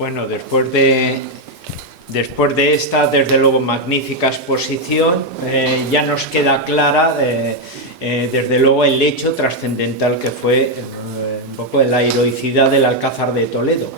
Bueno, después de esta, desde luego, magnífica exposición, ya nos queda clara, desde luego, el hecho trascendental que fue un poco la heroicidad del Alcázar de Toledo.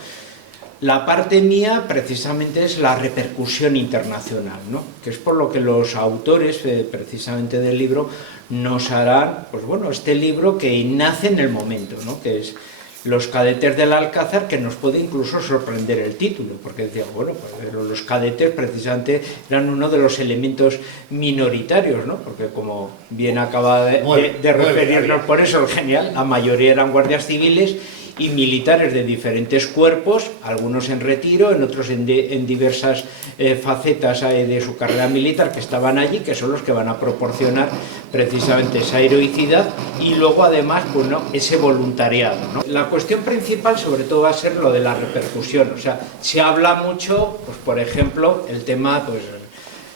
La parte mía, precisamente, es la repercusión internacional, ¿no? Que es por lo que los autores, precisamente del libro, nos harán, pues bueno, este libro que nace en el momento, ¿no? Que es Los cadetes del Alcázar, que nos puede incluso sorprender el título, porque decía, bueno, pues los cadetes precisamente eran uno de los elementos minoritarios, ¿no? Porque como bien acaba de referirnos, por eso genial, la mayoría eran guardias civiles y militares de diferentes cuerpos, algunos en retiro, en otros en diversas facetas de su carrera militar, que estaban allí, que son los que van a proporcionar precisamente esa heroicidad y luego además, pues, ¿no?, ese voluntariado, ¿no? La cuestión principal sobre todo va a ser lo de la repercusión, o sea, se habla mucho, pues por ejemplo, el tema, pues,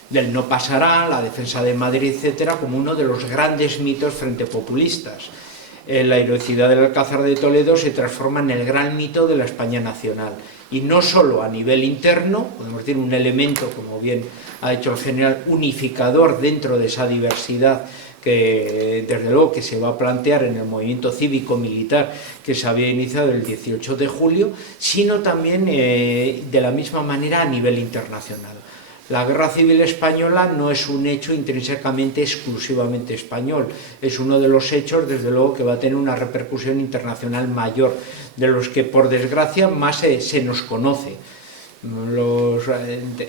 del no pasará, la defensa de Madrid, etcétera, como uno de los grandes mitos frente populistas. La heroicidad del Alcázar de Toledo se transforma en el gran mito de la España nacional, y no solo a nivel interno, podemos decir un elemento, como bien ha dicho el general, unificador dentro de esa diversidad que desde luego que se va a plantear en el movimiento cívico-militar que se había iniciado el 18 de julio, sino también de la misma manera a nivel internacional. La Guerra Civil Española no es un hecho intrínsecamente exclusivamente español, es uno de los hechos, desde luego, que va a tener una repercusión internacional mayor, de los que, por desgracia, más se nos conoce.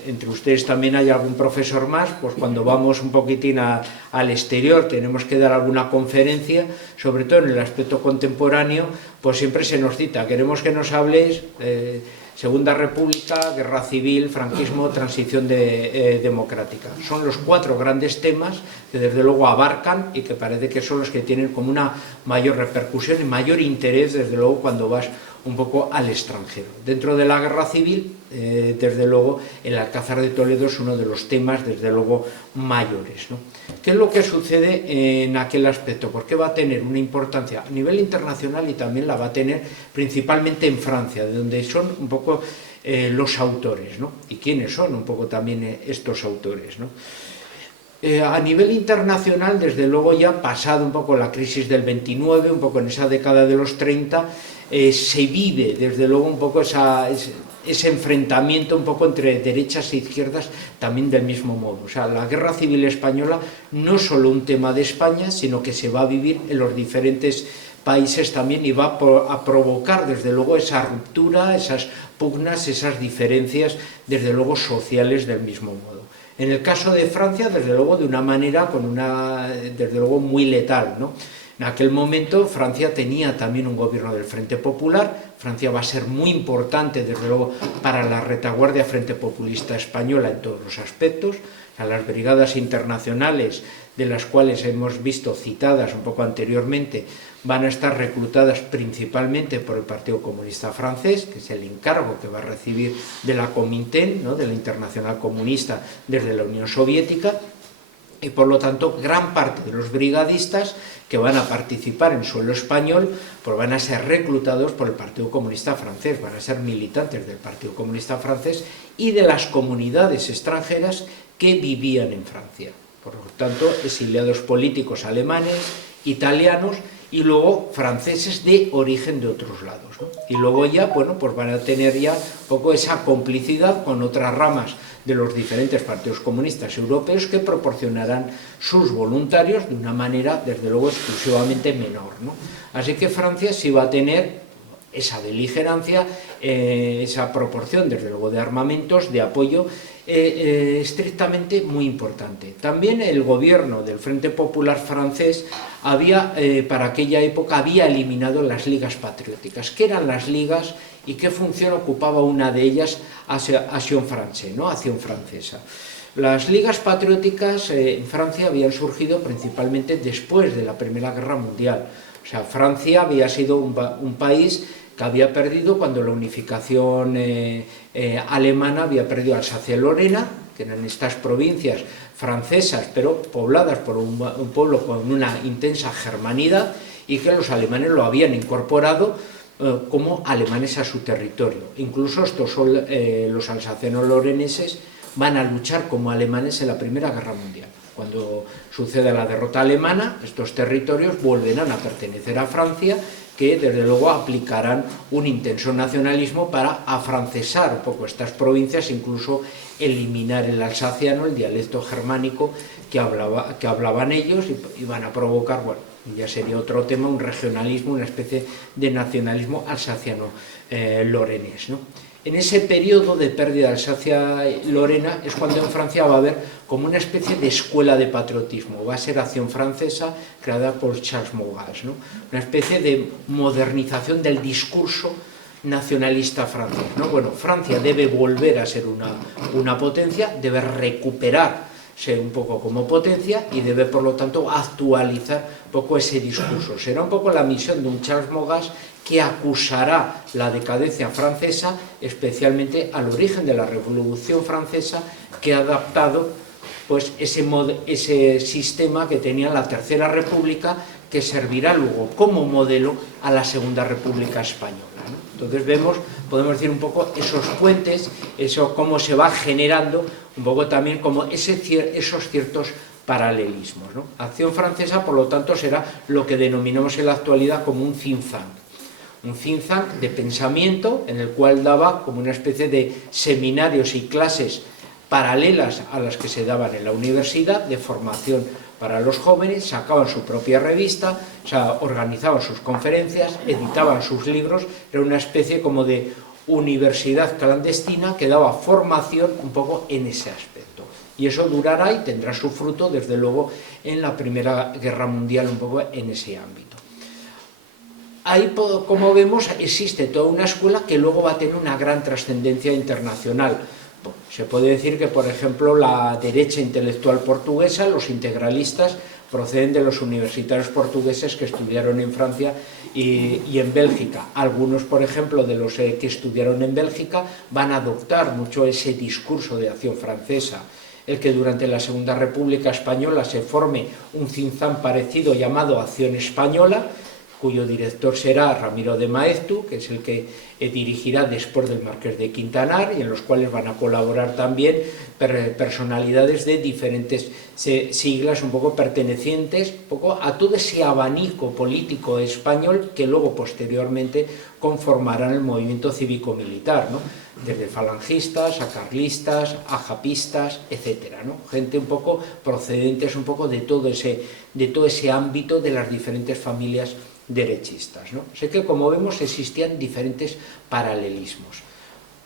Entre ustedes también hay algún profesor más, pues cuando vamos un poquitín al exterior, tenemos que dar alguna conferencia, sobre todo en el aspecto contemporáneo, pues siempre se nos cita, queremos que nos habléis Segunda República, Guerra Civil, Franquismo, Transición democrática. Son los 4 grandes temas que desde luego abarcan y que parece que son los que tienen como una mayor repercusión y mayor interés, desde luego, cuando vas un poco al extranjero. Dentro de la Guerra Civil, desde luego, el Alcázar de Toledo es uno de los temas, desde luego, mayores, ¿no? ¿Qué es lo que sucede en aquel aspecto? ¿Por qué va a tener una importancia a nivel internacional y también la va a tener principalmente en Francia, de donde son un poco los autores, ¿no? ¿Y quiénes son un poco también estos autores, ¿no? A nivel internacional, desde luego, ya pasado un poco la crisis del 29, un poco en esa década de los 30, se vive desde luego un poco ese enfrentamiento un poco entre derechas e izquierdas también del mismo modo. O sea, la Guerra Civil Española no es solo un tema de España, sino que se va a vivir en los diferentes países también y va a provocar desde luego esa ruptura, esas pugnas, esas diferencias desde luego sociales del mismo modo. En el caso de Francia, desde luego, de una manera desde luego muy letal, ¿no? En aquel momento Francia tenía también un gobierno del Frente Popular. Francia va a ser muy importante, desde luego, para la retaguardia Frente Populista española en todos los aspectos. A las brigadas internacionales, de las cuales hemos visto citadas un poco anteriormente, van a estar reclutadas principalmente por el Partido Comunista Francés, que es el encargo que va a recibir de la Comintern, ¿no?, de la Internacional Comunista desde la Unión Soviética, y por lo tanto gran parte de los brigadistas que van a participar en suelo español pues van a ser reclutados por el Partido Comunista Francés, van a ser militantes del Partido Comunista Francés y de las comunidades extranjeras que vivían en Francia. Por lo tanto, exiliados políticos alemanes, italianos y luego franceses de origen de otros lados, ¿no? Y luego ya, bueno, pues van a tener ya un poco esa complicidad con otras ramas de los diferentes partidos comunistas europeos que proporcionarán sus voluntarios de una manera, desde luego, exclusivamente menor, ¿no? Así que Francia sí va a tener esa beligerancia, esa proporción, desde luego, de armamentos, de apoyo, estrictamente muy importante. También el gobierno del Frente Popular francés para aquella época había eliminado las ligas patrióticas. ¿Qué eran las ligas y qué función ocupaba una de ellas? Acción Française, ¿no? Acción Francesa. Las ligas patrióticas en Francia habían surgido principalmente después de la Primera Guerra Mundial. O sea, Francia había sido un país que había perdido cuando la unificación alemana había perdido Alsacia-Lorena, que eran estas provincias francesas, pero pobladas por un pueblo con una intensa germanidad, y que los alemanes lo habían incorporado como alemanes a su territorio. Incluso estos son los alsacianos-loreneses van a luchar como alemanes en la Primera Guerra Mundial. Cuando sucede la derrota alemana, estos territorios volverán a pertenecer a Francia, que desde luego aplicarán un intenso nacionalismo para afrancesar un poco estas provincias, incluso eliminar el alsaciano, el dialecto germánico que hablaban ellos, y van a provocar, bueno, ya sería otro tema, un regionalismo, una especie de nacionalismo alsaciano-lorenés, ¿no? En ese periodo de pérdida de Alsacia-Lorena es cuando en Francia va a haber como una especie de escuela de patriotismo. Va a ser Acción Francesa, creada por Charles Maurras, ¿no? Una especie de modernización del discurso nacionalista francés, ¿no? Bueno, Francia debe volver a ser una potencia, debe recuperarse un poco como potencia y debe, por lo tanto, actualizar un poco ese discurso. Será un poco la misión de un Charles Maurras que acusará la decadencia francesa, especialmente al origen de la Revolución Francesa, que ha adaptado pues, ese sistema que tenía la Tercera República, que servirá luego como modelo a la Segunda República Española, ¿no? Entonces podemos decir un poco esos puentes, eso cómo se va generando, un poco también como esos ciertos paralelismos, ¿no? Acción Francesa, por lo tanto, será lo que denominamos en la actualidad como un think tank de pensamiento, en el cual daba como una especie de seminarios y clases paralelas a las que se daban en la universidad, de formación para los jóvenes, sacaban su propia revista, o sea, organizaban sus conferencias, editaban sus libros, era una especie como de universidad clandestina que daba formación un poco en ese aspecto. Y eso durará y tendrá su fruto, desde luego, en la Primera Guerra Mundial, un poco en ese ámbito. Ahí, como vemos, existe toda una escuela que luego va a tener una gran trascendencia internacional. Se puede decir que, por ejemplo, la derecha intelectual portuguesa, los integralistas, proceden de los universitarios portugueses que estudiaron en Francia y en Bélgica. Algunos, por ejemplo, de los que estudiaron en Bélgica van a adoptar mucho ese discurso de Acción Francesa. El que durante la Segunda República Española se forme un think tank parecido llamado Acción Española, cuyo director será Ramiro de Maeztu, que es el que dirigirá después del Marqués de Quintanar, y en los cuales van a colaborar también personalidades de diferentes siglas, un poco pertenecientes un poco a todo ese abanico político español que luego posteriormente conformarán el movimiento cívico-militar, ¿no? Desde falangistas a carlistas, a japistas, etcétera, ¿no? Gente un poco procedentes un poco de todo ese ámbito de las diferentes familias derechistas, ¿no? Sé que, como vemos, existían diferentes paralelismos.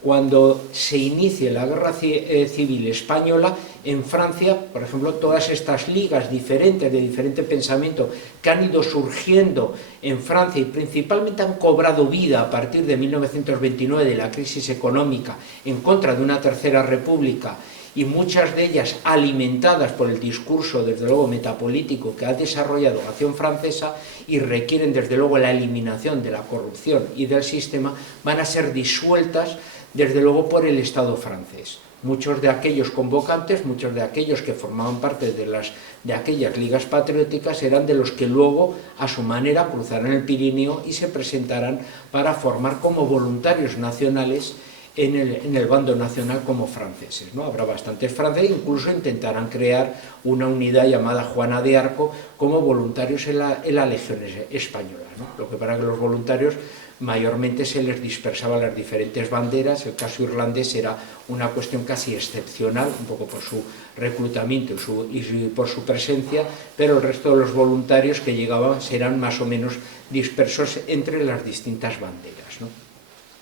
Cuando se inicie la Guerra Civil Española, en Francia, por ejemplo, todas estas ligas diferentes, de diferente pensamiento, que han ido surgiendo en Francia y principalmente han cobrado vida a partir de 1929, de la crisis económica, en contra de una Tercera República, y muchas de ellas alimentadas por el discurso, desde luego, metapolítico que ha desarrollado Acción Francesa, y requieren, desde luego, la eliminación de la corrupción y del sistema, van a ser disueltas, desde luego, por el Estado francés. Muchos de aquellos convocantes, muchos de aquellos que formaban parte de aquellas ligas patrióticas, eran de los que luego, a su manera, cruzarán el Pirineo y se presentarán para formar como voluntarios nacionales en el bando nacional como franceses, ¿no? Habrá bastantes franceses, incluso intentarán crear una unidad llamada Juana de Arco como voluntarios en la Legión Española, ¿no? Lo que para que los voluntarios mayormente se les dispersaban las diferentes banderas. El caso irlandés era una cuestión casi excepcional, un poco por su reclutamiento y por su presencia, pero el resto de los voluntarios que llegaban serán más o menos dispersos entre las distintas banderas, ¿no?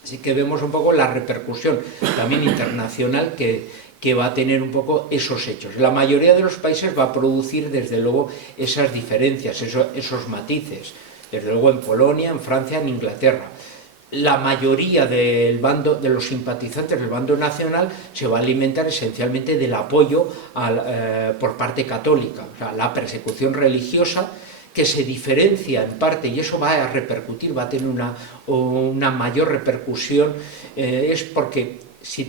Así que vemos un poco la repercusión también internacional que va a tener un poco esos hechos. La mayoría de los países va a producir, desde luego, esas diferencias, esos matices. Desde luego en Polonia, en Francia, en Inglaterra. La mayoría de los simpatizantes del bando nacional se va a alimentar esencialmente del apoyo por parte católica, o sea, la persecución religiosa, que se diferencia en parte, y eso va a repercutir, va a tener una mayor repercusión, es porque si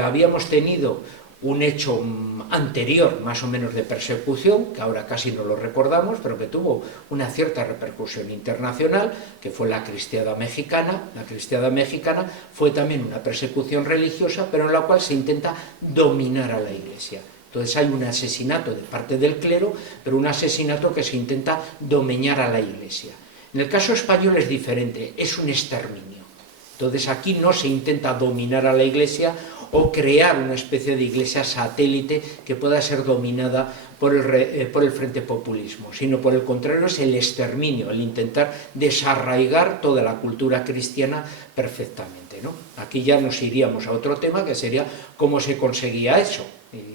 habíamos tenido un hecho anterior, más o menos de persecución, que ahora casi no lo recordamos, pero que tuvo una cierta repercusión internacional, que fue la Cristiada Mexicana. La Cristiada Mexicana fue también una persecución religiosa, pero en la cual se intenta dominar a la Iglesia. Entonces hay un asesinato de parte del clero, pero un asesinato que se intenta domeñar a la Iglesia. En el caso español es diferente, es un exterminio. Entonces aquí no se intenta dominar a la Iglesia o crear una especie de iglesia satélite que pueda ser dominada por el Frente Populismo, sino por el contrario es el exterminio, el intentar desarraigar toda la cultura cristiana perfectamente, ¿no? Aquí ya nos iríamos a otro tema, que sería cómo se conseguía eso.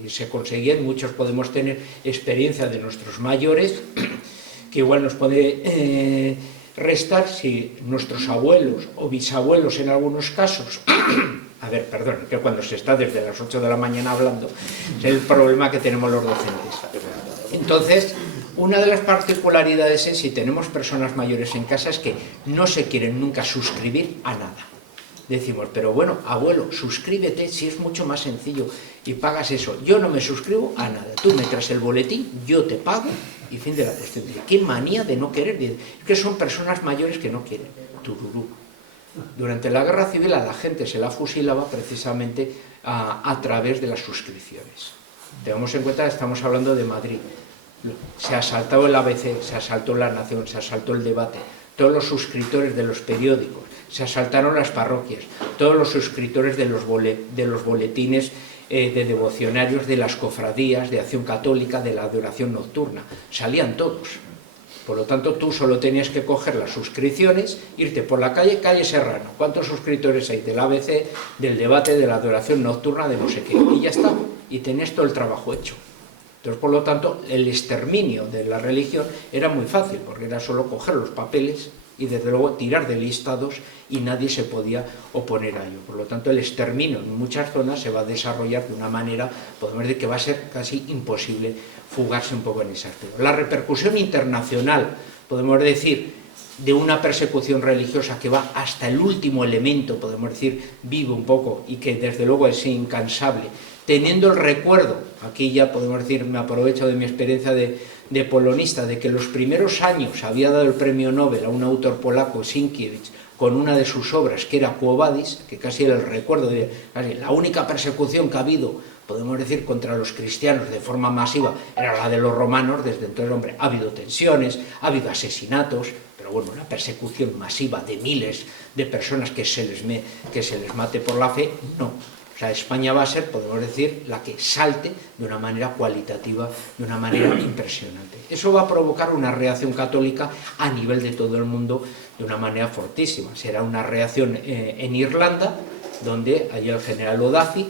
Y se conseguía, muchos podemos tener experiencia de nuestros mayores, que igual nos puede restar si nuestros abuelos o bisabuelos en algunos casos... A ver, perdón, que cuando se está desde las 8 de la mañana hablando, es el problema que tenemos los docentes. Entonces, una de las particularidades es, si tenemos personas mayores en casa, es que no se quieren nunca suscribir a nada. Decimos, pero bueno, abuelo, suscríbete, si es mucho más sencillo, y pagas eso. Yo no me suscribo a nada. Tú me traes el boletín, yo te pago, y fin de la cuestión. Qué manía de no querer. Es que son personas mayores que no quieren. Tururú. Durante la Guerra Civil a la gente se la fusilaba precisamente a través de las suscripciones. Tengamos en cuenta que estamos hablando de Madrid. Se asaltó el ABC, se asaltó La Nación, se asaltó El Debate, todos los suscriptores de los periódicos, se asaltaron las parroquias, todos los suscriptores de los boletines de devocionarios de las cofradías, de Acción Católica, de la adoración nocturna. Salían todos. Por lo tanto, tú solo tenías que coger las suscripciones, irte por la calle Serrano. ¿Cuántos suscriptores hay del ABC, del Debate, de la adoración nocturna, de no sé qué? Y ya está. Y tenías todo el trabajo hecho. Entonces, por lo tanto, el exterminio de la religión era muy fácil, porque era solo coger los papeles y, desde luego, tirar de listados y nadie se podía oponer a ello. Por lo tanto, el exterminio en muchas zonas se va a desarrollar de una manera, podemos decir que va a ser casi imposible fugarse un poco en ese aspecto. La repercusión internacional, podemos decir, de una persecución religiosa que va hasta el último elemento, podemos decir, vivo un poco, y que desde luego es incansable, teniendo el recuerdo, aquí ya podemos decir, me aprovecho de mi experiencia de polonista, de que los primeros años había dado el premio Nobel a un autor polaco, Sienkiewicz, con una de sus obras, que era Quo Vadis, que casi era el recuerdo de casi la única persecución que ha habido, podemos decir, contra los cristianos de forma masiva, era la de los romanos. Desde entonces, hombre, ha habido tensiones, ha habido asesinatos, pero bueno, una persecución masiva de miles de personas que se les mate por la fe, no. O sea, España va a ser, podemos decir, la que salte de una manera cualitativa, de una manera impresionante. Eso va a provocar una reacción católica a nivel de todo el mundo de una manera fortísima. Será una reacción en Irlanda, donde hay el general O'Duffy,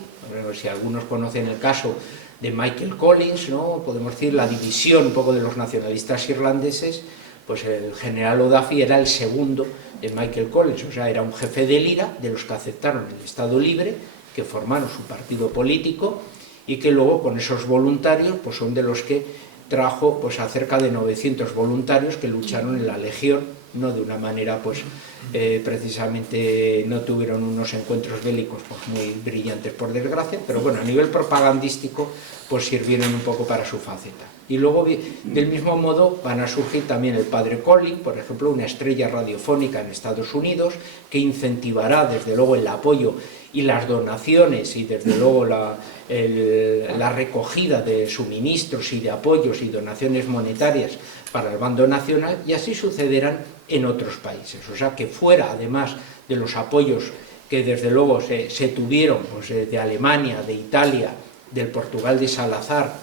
si algunos conocen el caso de Michael Collins, ¿no? Podemos decir la división un poco de los nacionalistas irlandeses, pues el general O'Duffy era el segundo de Michael Collins, o sea, era un jefe del IRA, de los que aceptaron el Estado Libre, que formaron su partido político y que luego con esos voluntarios pues son de los que trajo pues a cerca de 900 voluntarios que lucharon en la Legión, no de una manera pues precisamente no tuvieron unos encuentros bélicos pues muy brillantes por desgracia, pero bueno, a nivel propagandístico pues sirvieron un poco para su faceta. Y luego del mismo modo van a surgir también el padre Collins, por ejemplo, una estrella radiofónica en Estados Unidos que incentivará desde luego el apoyo y las donaciones y desde luego la recogida de suministros y de apoyos y donaciones monetarias para el bando nacional, y así sucederán en otros países. O sea que fuera, además de los apoyos que desde luego se tuvieron pues, de Alemania, de Italia, del Portugal de Salazar,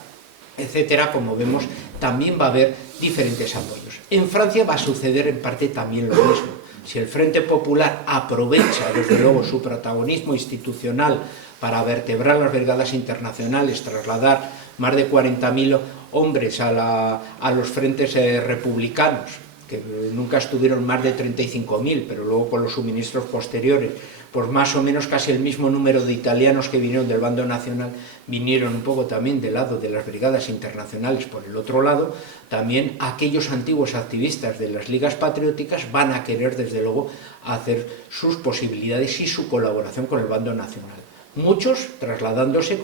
etcétera, como vemos, también va a haber diferentes apoyos. En Francia va a suceder en parte también lo mismo. Si el Frente Popular aprovecha, desde luego, su protagonismo institucional para vertebrar las brigadas internacionales, trasladar más de 40.000 hombres a los frentes republicanos, que nunca estuvieron más de 35.000, pero luego con los suministros posteriores, pues más o menos casi el mismo número de italianos que vinieron del bando nacional, vinieron un poco también del lado de las brigadas internacionales por el otro lado. También aquellos antiguos activistas de las ligas patrióticas van a querer desde luego hacer sus posibilidades y su colaboración con el bando nacional. muchos trasladándose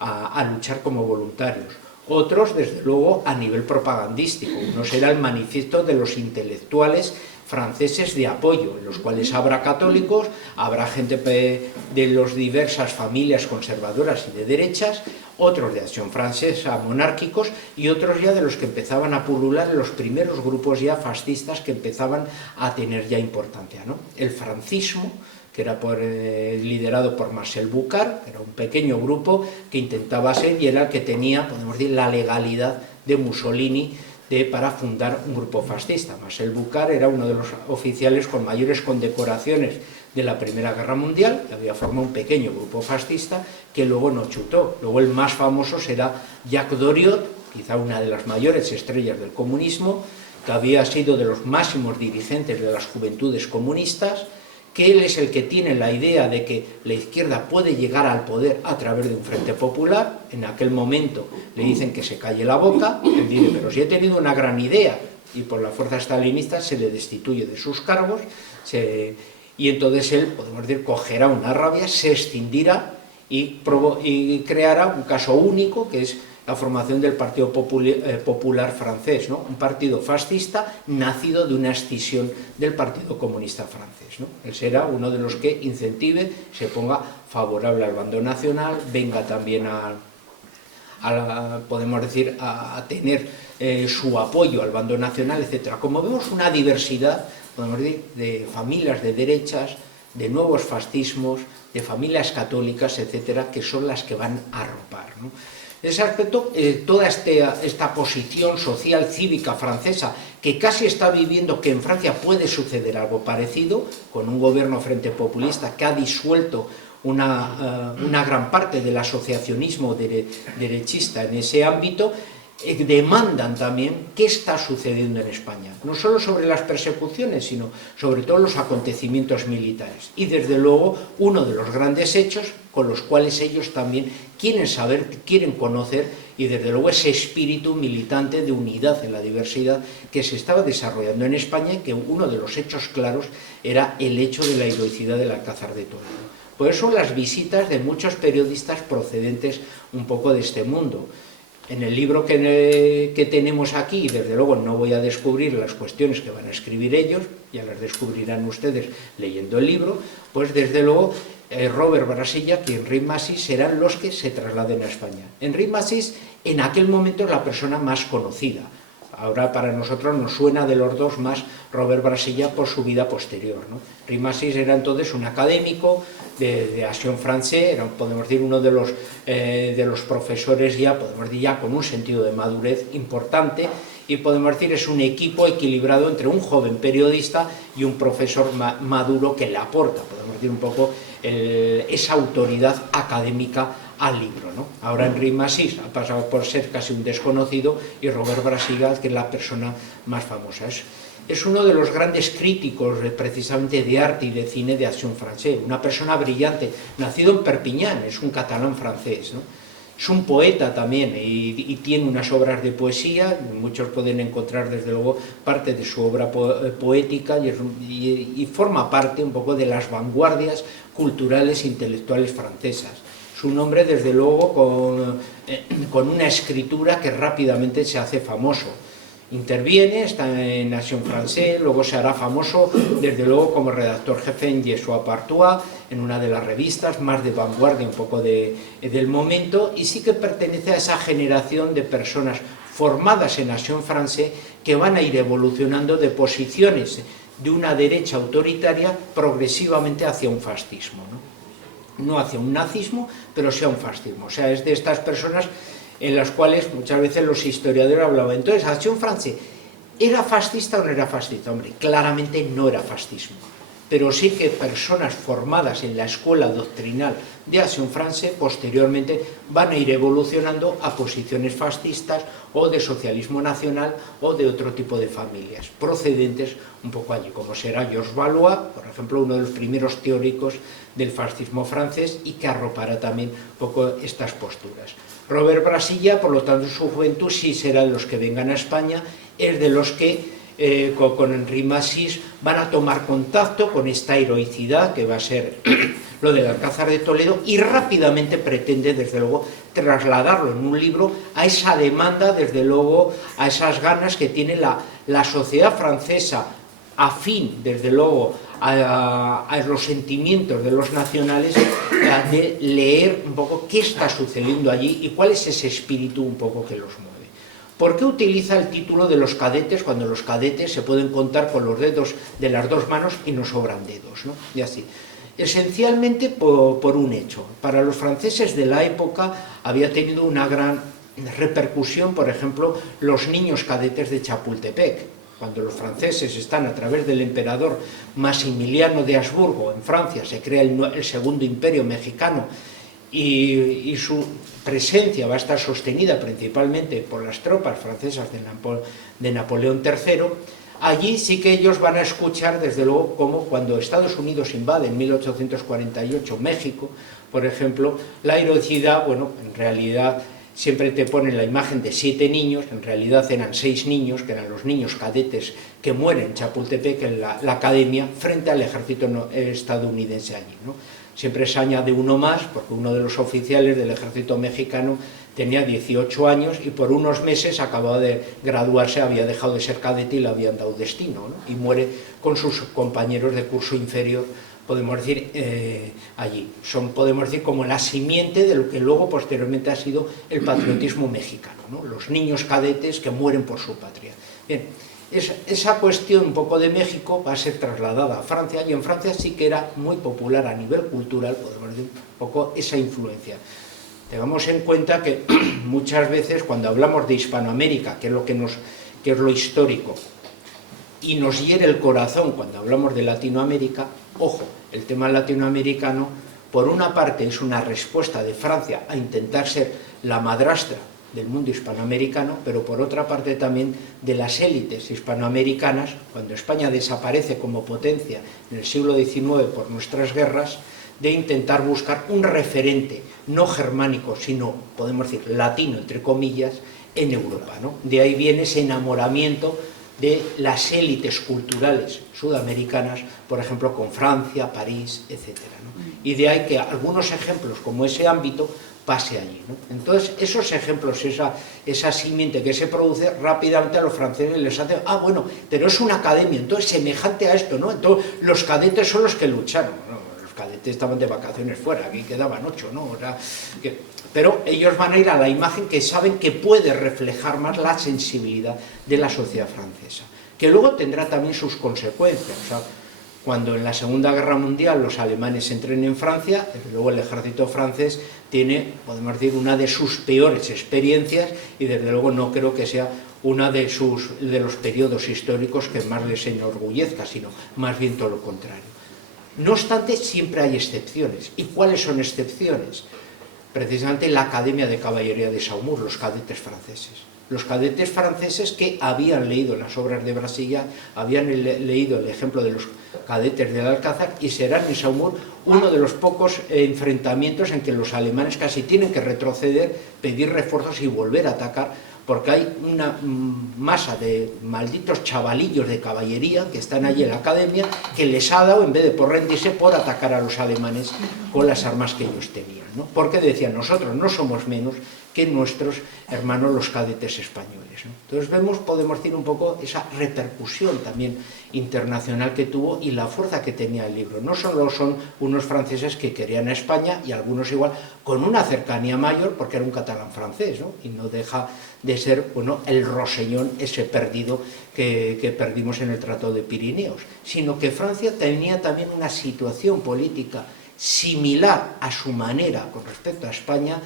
a luchar como voluntarios, otros desde luego a nivel propagandístico. Uno será el manifiesto de los intelectuales franceses de apoyo, en los cuales habrá católicos, habrá gente de las diversas familias conservadoras y de derechas, otros de Acción Francesa monárquicos y otros ya de los que empezaban a pulular los primeros grupos ya fascistas que empezaban a tener ya importancia, ¿no? El francismo, que era liderado por Marcel Boucard, que era un pequeño grupo que intentaba ser y era el que tenía, podemos decir, la legalidad de Mussolini para fundar un grupo fascista. Marcel Boucard era uno de los oficiales con mayores condecoraciones de la Primera Guerra Mundial, que había formado un pequeño grupo fascista que luego no chutó. Luego el más famoso será Jacques Doriot, quizá una de las mayores estrellas del comunismo, que había sido de los máximos dirigentes de las juventudes comunistas, que él es el que tiene la idea de que la izquierda puede llegar al poder a través de un frente popular. En aquel momento le dicen que se calle la boca, él dice, pero si he tenido una gran idea, y por la fuerza stalinista se le destituye de sus cargos, y entonces él, podemos decir, cogerá una rabia, se extinguirá y creará un caso único, que es la formación del Partido Popular francés, ¿no? Un partido fascista nacido de una escisión del Partido Comunista francés, ¿no? Él será uno de los que incentive, se ponga favorable al bando nacional, venga también podemos decir, a tener su apoyo al bando nacional, etc. Como vemos, una diversidad, podemos decir, de familias de derechas, de nuevos fascismos, de familias católicas, etcétera, que son las que van a arropar, ¿no? En ese aspecto, toda esta posición social, cívica francesa, que casi está viviendo que en Francia puede suceder algo parecido, con un gobierno frente populista que ha disuelto una gran parte del asociacionismo derechista en ese ámbito, demandan también qué está sucediendo en España, no solo sobre las persecuciones, sino sobre todo los acontecimientos militares. Y desde luego uno de los grandes hechos con los cuales ellos también quieren saber, quieren conocer, y desde luego ese espíritu militante de unidad en la diversidad que se estaba desarrollando en España, y que uno de los hechos claros era el hecho de la heroicidad del Alcázar de Toledo. Por eso las visitas de muchos periodistas procedentes un poco de este mundo. En el libro que tenemos aquí, desde luego no voy a descubrir las cuestiones que van a escribir ellos, ya las descubrirán ustedes leyendo el libro, pues desde luego Robert Brasilla y Henri Massis serán los que se trasladen a España. Henri Massis en aquel momento es la persona más conocida. Ahora para nosotros nos suena de los dos más Robert Brasilla por su vida posterior, ¿no? Henri Massis era entonces un académico de Acción Francesa, era, podemos decir, uno de los profesores ya, podemos decir, ya con un sentido de madurez importante, y podemos decir es un equipo equilibrado entre un joven periodista y un profesor maduro que le aporta, podemos decir, un poco esa autoridad académica al libro, ¿no? Ahora Henri Massis ha pasado por ser casi un desconocido, y Robert Brasilla, que es la persona más famosa. Es uno de los grandes críticos precisamente de arte y de cine de Acción Francesa, una persona brillante, nacido en Perpiñán, es un catalán francés, ¿no? Es un poeta también y tiene unas obras de poesía, muchos pueden encontrar desde luego parte de su obra poética y forma parte un poco de las vanguardias culturales e intelectuales francesas. Es un hombre desde luego con una escritura que rápidamente se hace famoso. Interviene, está en Acción Francesa, luego se hará famoso desde luego como redactor jefe en Yeshua Partois, en una de las revistas más de vanguardia un poco del momento, y sí que pertenece a esa generación de personas formadas en Acción Francesa que van a ir evolucionando de posiciones de una derecha autoritaria progresivamente hacia un fascismo, no hacia un nazismo, pero sí a un fascismo. O sea, es de estas personas en las cuales muchas veces los historiadores hablaban. Entonces, Acción Francesa, ¿era fascista o no era fascista? Hombre, claramente no era fascismo, pero sí que personas formadas en la escuela doctrinal de Acción Francesa posteriormente van a ir evolucionando a posiciones fascistas o de socialismo nacional o de otro tipo de familias procedentes un poco allí, como será Georges Valois, por ejemplo, uno de los primeros teóricos del fascismo francés, y que arropará también un poco estas posturas. Robert Brasilla, por lo tanto, en su juventud sí será de los que vengan a España, es de los que con Henri Massis van a tomar contacto con esta heroicidad que va a ser lo del Alcázar de Toledo, y rápidamente pretende, desde luego, trasladarlo en un libro a esa demanda, desde luego, a esas ganas que tiene la sociedad francesa, afín, desde luego, a los sentimientos de los nacionales, de leer un poco qué está sucediendo allí y cuál es ese espíritu un poco que los mueve. ¿Por qué utiliza el título de los cadetes cuando los cadetes se pueden contar con los dedos de las dos manos y no sobran dedos, ¿no? Y así. Esencialmente por un hecho. Para los franceses de la época había tenido una gran repercusión, por ejemplo, los niños cadetes de Chapultepec. Cuando los franceses están a través del emperador Maximiliano de Habsburgo en Francia, se crea el segundo imperio mexicano, y su presencia va a estar sostenida principalmente por las tropas francesas de Napoleón III. Allí sí que ellos van a escuchar, desde luego, como cuando Estados Unidos invade en 1848 México, por ejemplo, la heroicidad, bueno, en realidad siempre te ponen la imagen de 7 niños, en realidad eran 6 niños, que eran los niños cadetes que mueren en Chapultepec, en la academia, frente al ejército estadounidense allí, ¿no? Siempre se añade uno más, porque uno de los oficiales del ejército mexicano tenía 18 años y por unos meses acababa de graduarse, había dejado de ser cadete y le habían dado destino, ¿no? Y muere con sus compañeros de curso inferior, podemos decir, allí. Son, podemos decir, como la simiente de lo que luego posteriormente ha sido el patriotismo mexicano, ¿no? Los niños cadetes que mueren por su patria. Bien, esa cuestión un poco de México va a ser trasladada a Francia, y en Francia sí que era muy popular a nivel cultural, podemos decir, un poco esa influencia. Tengamos en cuenta que muchas veces cuando hablamos de Hispanoamérica, que es lo histórico, y nos hiere el corazón cuando hablamos de Latinoamérica, ojo, el tema latinoamericano, por una parte es una respuesta de Francia a intentar ser la madrastra del mundo hispanoamericano, pero por otra parte también de las élites hispanoamericanas, cuando España desaparece como potencia en el siglo XIX por nuestras guerras, de intentar buscar un referente no germánico, sino, podemos decir, latino, entre comillas, en Europa, ¿no? De ahí viene ese enamoramiento de las élites culturales sudamericanas, por ejemplo, con Francia, París, etc., ¿no? Y de ahí que algunos ejemplos como ese ámbito pase allí, ¿no? Entonces, esos ejemplos, esa simiente que se produce, rápidamente a los franceses les hace, bueno, pero es una academia, entonces semejante a esto, ¿no? Entonces, los cadetes son los que lucharon, ¿no? Los cadetes estaban de vacaciones fuera, aquí quedaban 8, ¿no? O sea, pero ellos van a ir a la imagen que saben que puede reflejar más la sensibilidad de la sociedad francesa, que luego tendrá también sus consecuencias. O sea, cuando en la Segunda Guerra Mundial los alemanes entren en Francia, desde luego el ejército francés tiene, podemos decir, una de sus peores experiencias, y desde luego no creo que sea uno de los periodos históricos que más les enorgullezca, sino más bien todo lo contrario. No obstante, siempre hay excepciones. ¿Y cuáles son excepciones? Precisamente la Academia de Caballería de Saumur, los cadetes franceses. Los cadetes franceses que habían leído las obras de Brasilla, habían leído el ejemplo de los cadetes del Alcázar, y serán en Saumur uno de los pocos enfrentamientos en que los alemanes casi tienen que retroceder, pedir refuerzos y volver a atacar, porque hay una masa de malditos chavalillos de caballería que están allí en la academia, que les ha dado, en vez de por rendirse, por atacar a los alemanes con las armas que ellos tenían, ¿no? Porque decían, nosotros no somos menos que nuestros hermanos los cadetes españoles, ¿no? Entonces vemos, podemos decir, un poco esa repercusión también internacional que tuvo y la fuerza que tenía el libro. No solo son unos franceses que querían a España, y algunos igual, con una cercanía mayor, porque era un catalán francés, ¿no? Y no deja de ser, bueno, el Rosellón ese perdido que perdimos en el Tratado de Pirineos, sino que Francia tenía también una situación política similar a su manera con respecto a España.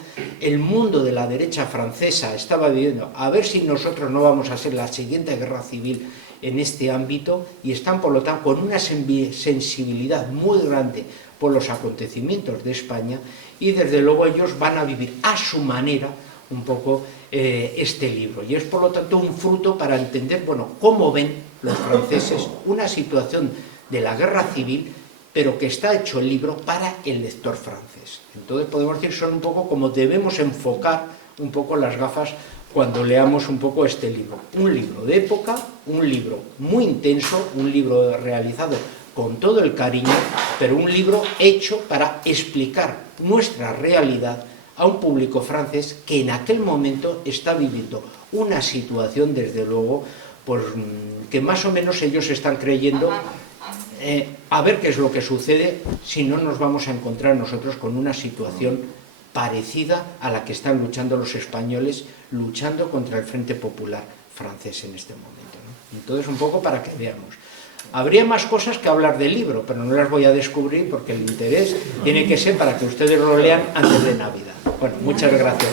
El mundo de la derecha francesa estaba viviendo, a ver si nosotros no vamos a ser la siguiente guerra civil en este ámbito, y están, por lo tanto, con una sensibilidad muy grande por los acontecimientos de España, y desde luego ellos van a vivir a su manera un poco este libro, y es por lo tanto un fruto para entender, bueno, cómo ven los franceses una situación de la guerra civil, pero que está hecho el libro para el lector francés. Entonces podemos decir, son un poco como debemos enfocar un poco las gafas cuando leamos un poco este libro. Un libro de época, un libro muy intenso, un libro realizado con todo el cariño, pero un libro hecho para explicar nuestra realidad a un público francés que en aquel momento está viviendo una situación, desde luego, pues, que más o menos ellos están creyendo, a ver qué es lo que sucede, si no nos vamos a encontrar nosotros con una situación parecida a la que están luchando los españoles, luchando contra el Frente Popular francés en este momento, ¿no? Entonces, un poco para que veamos. Habría más cosas que hablar del libro, pero no las voy a descubrir porque el interés tiene que ser para que ustedes lo lean antes de Navidad. Bueno, muchas gracias.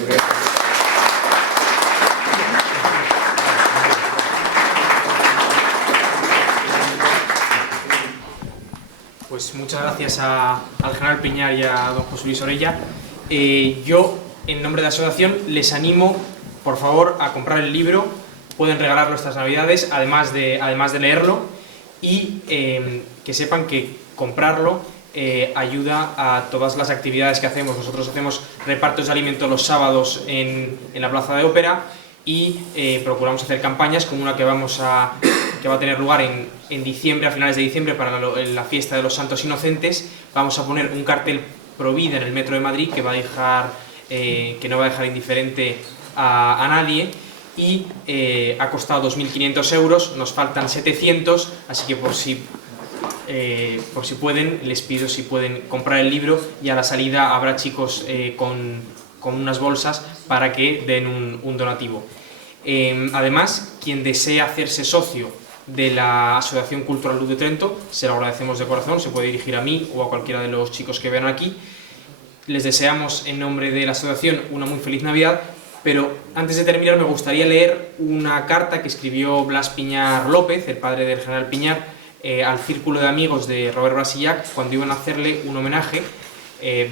Pues muchas gracias al general Piñar y a don José Luis Orella. Yo, en nombre de la asociación, les animo, por favor, a comprar el libro. Pueden regalarlo estas Navidades, además de leerlo, y que sepan que comprarlo ayuda a todas las actividades que hacemos. Nosotros hacemos repartos de alimentos los sábados en la Plaza de Ópera y procuramos hacer campañas como una que va a tener lugar en diciembre, a finales de diciembre, para la fiesta de los Santos Inocentes. Vamos a poner un cartel pro vida en el metro de Madrid que no va a dejar indiferente a nadie, y ha costado 2.500 euros, nos faltan 700, así que por si pueden, les pido si pueden comprar el libro, y a la salida habrá chicos con unas bolsas para que den un donativo. Además, quien desee hacerse socio de la Asociación Cultural Luz de Trento, se lo agradecemos de corazón, se puede dirigir a mí o a cualquiera de los chicos que vean aquí. Les deseamos en nombre de la asociación una muy feliz Navidad, pero antes de terminar me gustaría leer una carta que escribió Blas Piñar López, el padre del general Piñar, al círculo de amigos de Robert Brasillac cuando iban a hacerle un homenaje.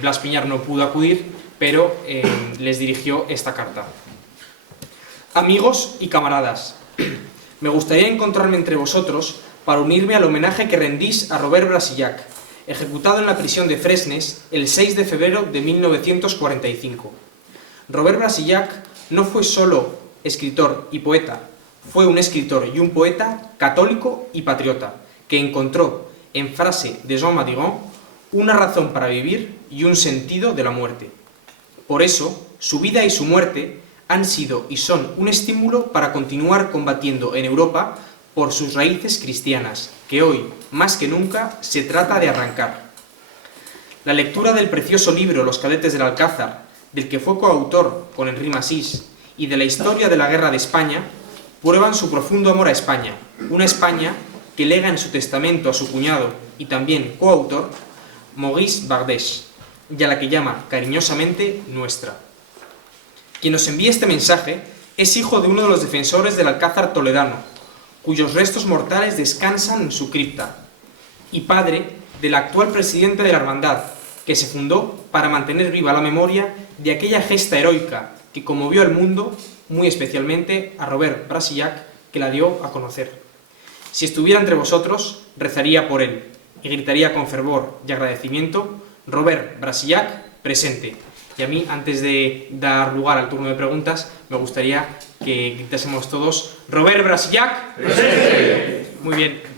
Blas Piñar no pudo acudir, pero les dirigió esta carta. Amigos y camaradas, me gustaría encontrarme entre vosotros para unirme al homenaje que rendís a Robert Brasillac, ejecutado en la prisión de Fresnes el 6 de febrero de 1945. Robert Brasillac no fue solo escritor y poeta, fue un escritor y un poeta católico y patriota, que encontró, en frase de Jean Madigan, una razón para vivir y un sentido de la muerte. Por eso, su vida y su muerte han sido y son un estímulo para continuar combatiendo en Europa por sus raíces cristianas, que hoy, más que nunca, se trata de arrancar. La lectura del precioso libro Los cadetes del Alcázar, del que fue coautor con Henri Masís, y de la historia de la guerra de España, prueban su profundo amor a España, una España que lega en su testamento a su cuñado y también coautor, Maurice Bardèche, y a la que llama cariñosamente nuestra. Quien nos envía este mensaje es hijo de uno de los defensores del Alcázar toledano, cuyos restos mortales descansan en su cripta, y padre del actual presidente de la Hermandad, que se fundó para mantener viva la memoria de aquella gesta heroica que conmovió al mundo, muy especialmente a Robert Brasillac, que la dio a conocer. Si estuviera entre vosotros, rezaría por él y gritaría con fervor y agradecimiento: Robert Brasillac, presente. Y a mí, antes de dar lugar al turno de preguntas, me gustaría que gritásemos todos: Robert Brasillac, presente. Muy bien.